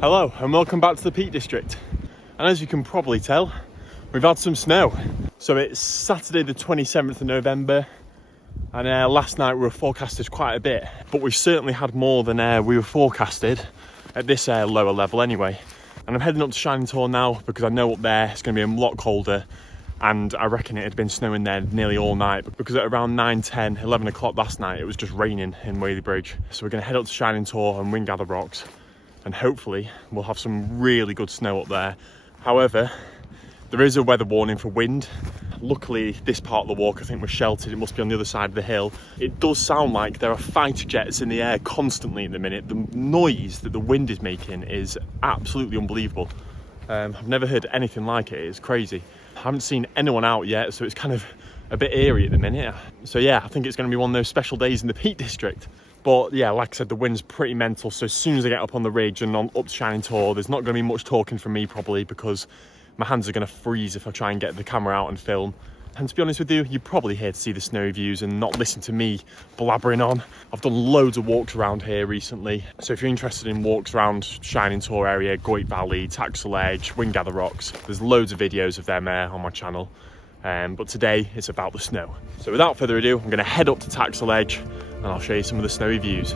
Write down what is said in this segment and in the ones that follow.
Hello and welcome back to the Peak District. And as you can probably tell, we've had some snow. So it's Saturday the 27th of November and last night we were forecasted quite a bit, but we've certainly had more than we were forecasted at this lower level anyway. And I'm heading up to Shining Tor now because I know up there it's going to be a lot colder, and I reckon it had been snowing there nearly all night because at around 9, 10, 11 o'clock last night it was just raining in Whaley Bridge. So we're going to head up to Shining Tor and Windgather Rocks, and hopefully we'll have some really good snow up there. However, there is a weather warning for wind. Luckily this part of the walk I think was sheltered, it must be on the other side of the hill. It does sound like there are fighter jets in the air constantly at the minute. The noise that the wind is making is absolutely unbelievable. I've never heard anything like it, it's crazy. I haven't seen anyone out yet, so it's kind of a bit eerie at the minute. So yeah, I think it's going to be one of those special days in the Peak District. But yeah, like I said, the wind's pretty mental, so as soon as I get up on the ridge and up to Shining Tor, there's not going to be much talking from me probably, because my hands are going to freeze if I try and get the camera out and film. And to be honest with you, you're probably here to see the snow views and not listen to me blabbering on. I've done loads of walks around here recently, so if you're interested in walks around Shining Tor area, Goit Valley, Taxal Edge, Windgather Rocks, there's loads of videos of them on my channel. But today it's about the snow. So without further ado, I'm going to head up to Taxal Edge and I'll show you some of the snowy views.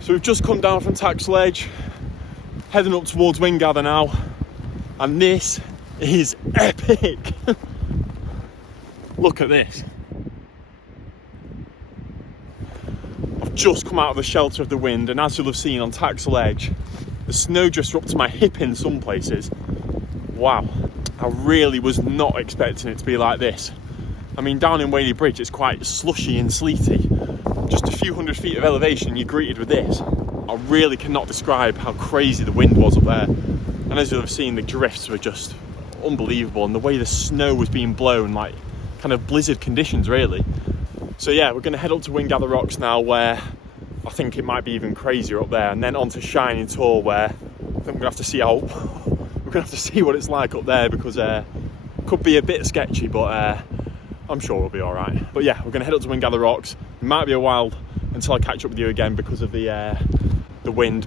So we've just come down from Taxal Edge, heading up towards Windgather now, and this is epic. Look at this. I've just come out of the shelter of the wind, and as you'll have seen on Taxal Edge, the snow drifts are up to my hip in some places. Wow, I really was not expecting it to be like this. I mean, down in Whaley Bridge it's quite slushy and sleety. Just a few hundred feet of elevation, you're greeted with this. I really cannot describe how crazy the wind was up there. And as you'll have seen, the drifts were just unbelievable, and the way the snow was being blown, like kind of blizzard conditions really. So yeah, we're going to head up to Windgather Rocks now, where I think it might be even crazier up there, and then on to Shining Tor, where I think we're going to have to see how we're going to have to see what it's like up there, because it could be a bit sketchy, but I'm sure we'll be all right. But yeah, we're going to head up to Windgather Rocks. It might be a while until I catch up with you again because of the wind.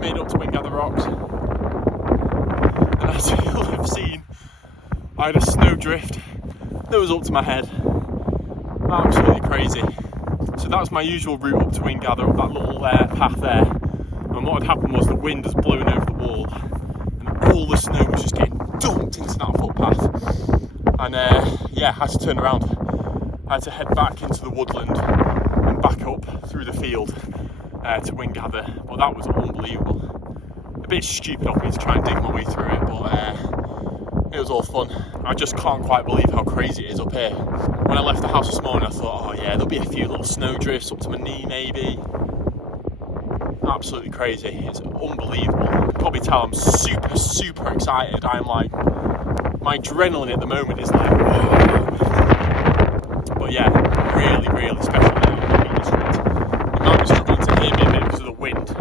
Made up to Windgather Rocks, and as you'll have seen, I had a snow drift that was up to my head. Absolutely crazy. So that's my usual route up to Windgather, up that little path there, and what had happened was the wind was blowing over the wall and all the snow was just getting dumped into that footpath, and yeah, I had to turn around. I had to head back into the woodland and back up through the field to Windgather, but that was unbelievable. A bit stupid of me to try and dig my way through it, but it was all fun. I just can't quite believe how crazy it is up here. When I left the house this morning I thought, oh yeah, there'll be a few little snow drifts up to my knee maybe. Absolutely crazy. It's unbelievable. You can probably tell I'm super excited. I'm like, my adrenaline at the moment is like, whoa. But yeah, really special day on the Peak District. You might be struggling to hear me a bit because of the wind. So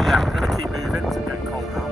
yeah, we're going to keep moving. It's getting cold now.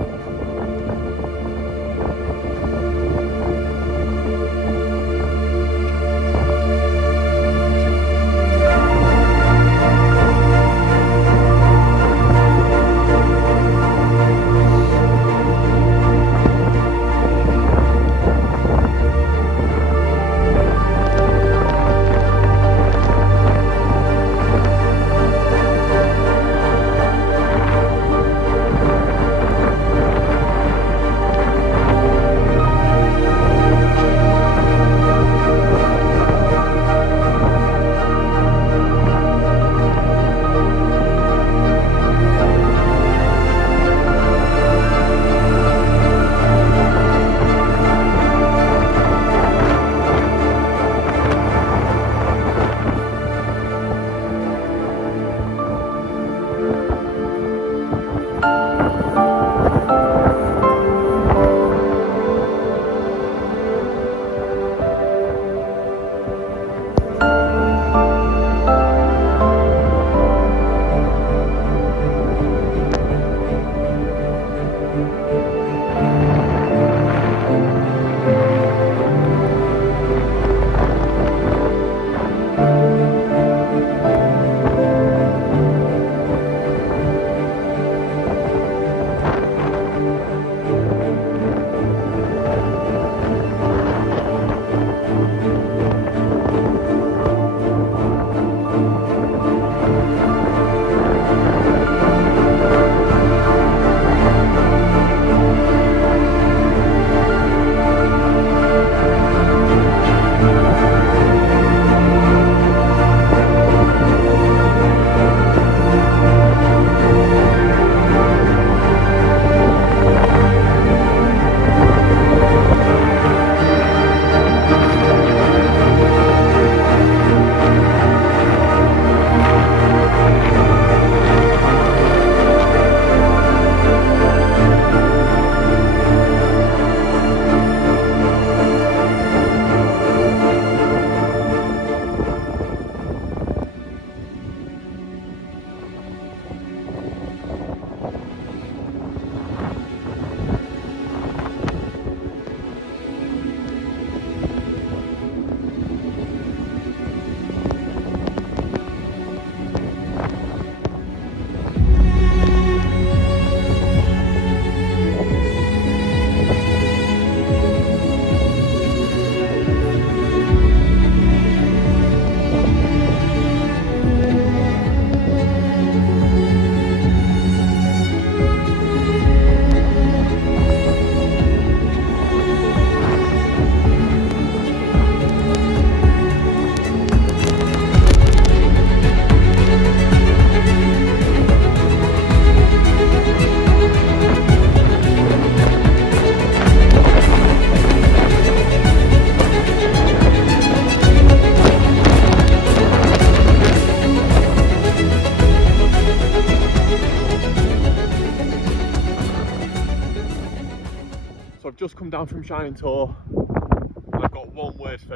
So I've just come down from Shining Tor and I've got one word for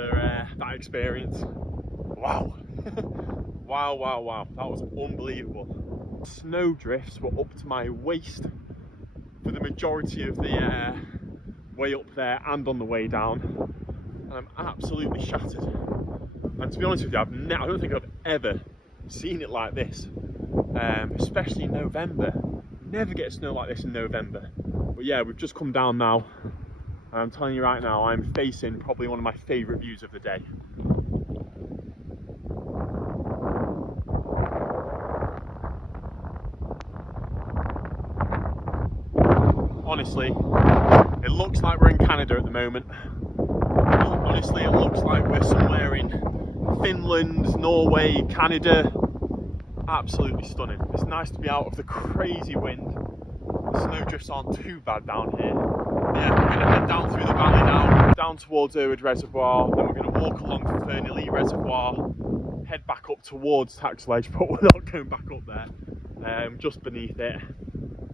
that experience. Wow. Wow. That was unbelievable. Snow drifts were up to my waist for the majority of the way up there and on the way down. And I'm absolutely shattered. And to be honest with you, I don't think I've ever seen it like this, especially in November. Never get snow like this in November. But yeah, we've just come down now, and I'm telling you right now, I'm facing probably one of my favourite views of the day. Honestly, it looks like we're in Canada at the moment. Honestly, it looks like we're somewhere in Finland, Norway, Canada. Absolutely stunning. It's nice to be out of the crazy wind. The snow drifts aren't too bad down here. Yeah, we're going to head down through the valley now, down towards Arwen Reservoir, then we're going to walk along Fernley Reservoir, head back up towards Taxal, but we're not going back up there, just beneath it.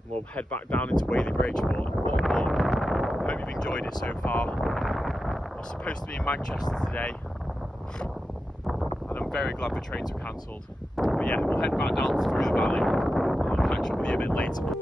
We'll head back down into Whaley Bridge, but what a walk. Hope you've enjoyed it so far. I was supposed to be in Manchester today, and I'm very glad the trains were cancelled. But yeah, we'll head back down through the valley, and I'll catch up with you a bit later.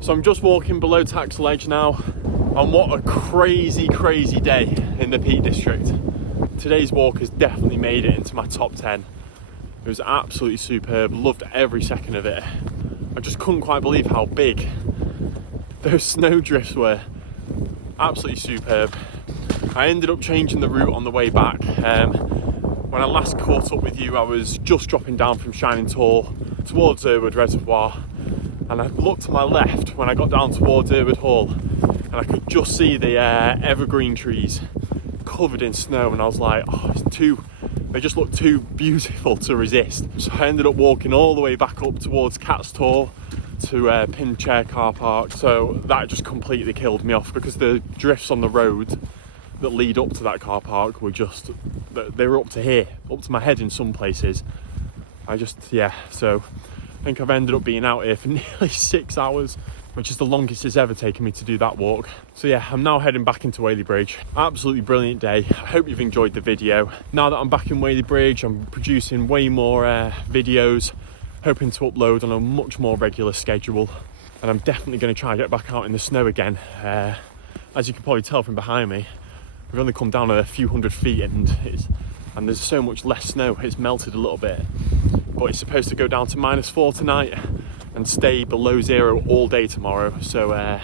So I'm just walking below Taxal Edge now, and what a crazy day in the Peak District. Today's walk has definitely made it into my top 10. It was absolutely superb, loved every second of it. I just couldn't quite believe how big those snow drifts were. Absolutely superb. I ended up changing the route on the way back. When I last caught up with you, I was just dropping down from Shining Tor towards Arwen Reservoir, and I looked to my left when I got down towards Arwen Hall, and I could just see the evergreen trees covered in snow, and I was like, oh, they just look too beautiful to resist. So I ended up walking all the way back up towards Cat's Tor to Pin Chair car park. So that just completely killed me off, because the drifts on the road that lead up to that car park were just, they were up to here, up to my head in some places. So I think I've ended up being out here for nearly 6 hours, which is the longest it's ever taken me to do that walk. So yeah, I'm now heading back into Whaley Bridge. Absolutely brilliant day. I hope you've enjoyed the video. Now that I'm back in Whaley Bridge, I'm producing way more videos, hoping to upload on a much more regular schedule. And I'm definitely going to try and get back out in the snow again. As you can probably tell from behind me, we've only come down a few hundred feet, and there's so much less snow. It's melted a little bit, but it's supposed to go down to -4 tonight and stay below 0 all day tomorrow. So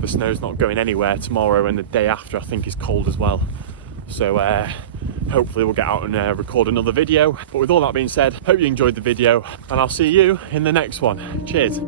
the snow's not going anywhere tomorrow, and the day after I think is cold as well. So hopefully we'll get out and record another video. But with all that being said, hope you enjoyed the video, and I'll see you in the next one. Cheers.